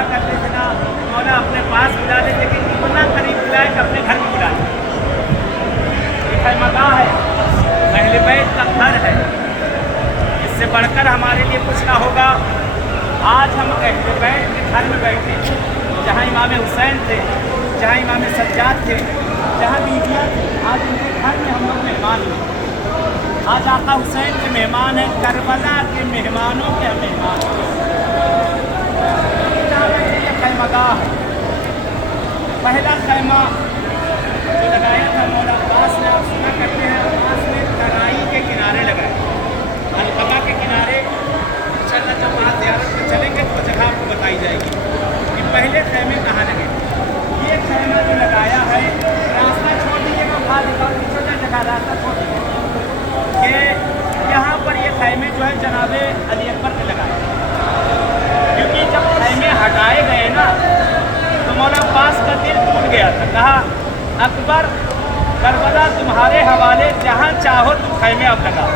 कहा करते थे ना, मौला अपने पास बुला ले, लेकिन इतना करीब बुलाए कि अपने घर में बुला ले। ये खैमगाह है, अहले बैत का घर है। इससे बढ़कर हमारे लिए कुछ ना होगा। आज हम अहले बैत के घर में बैठे, जहाँ इमाम हुसैन थे, जहाँ इमाम सज्जाद थे, जहाँ बीबियाँ थी, आज उनके घर में हम लोग मेहमान हैं। आज आका हुसैन के मेहमान हैं, करबला के मेहमानों के मेहमान हैं। ये खैमगाह है। पहला खैमा जो लगाया था मौला अब्बास ने, आप सुना करते हैं, अब्बास ने तराई के किनारे लगाए, अलकबा के किनारे। इंशाअल्लाह जब वहाँ ज़ियारत में चलेंगे तो जगह आपको बताई जाएगी कि पहले खैमे कहाँ लगे। ये खैमा जो लगाया है, रास्ता छोड़ दीजिए, को खा दिखाओ, छोटा जगह रास्ता छोड़ दीजिए कि यहाँ पर ये खैमे जो है जनाबे अली अकबर ने लगाए। क्योंकि जब खैमे हटाए गए ना तो मौला अब्बास का दिल टूट गया था। कहा अकबर, करबला तुम्हारे हवाले, जहाँ चाहो तुम खैमे अब लगाओ।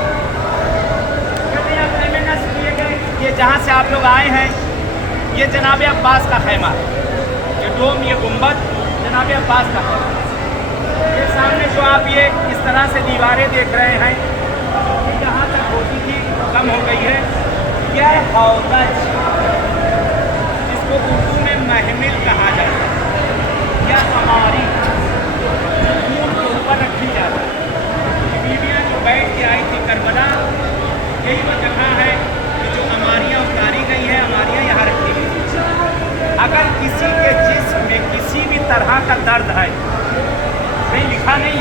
कहते हैं खैमे नस्ब किए गए। ये जहाँ से आप लोग आए हैं, ये जनाबे अब्बास का खैमा है। ये डोम, ये गुंबद जनाबे अब्बास का खैमा। ये सामने जो आप ये इस तरह से दीवारें देख रहे हैं, जहाँ तक होती थी कम हो गई है। यह हौदज, जिसको उर्दू में महमिल कहा जाता है, या हमारी ऊँट के ऊपर रखी जाती है। बीबियाँ जो बैठ के आई थी करबला, यही वो जगह है कि जो हमारियाँ उतारी गई हैं, हमारियाँ यहाँ रखी गई हैं। अगर किसी के जिस्म में किसी भी तरह का दर्द है, कहीं लिखा नहीं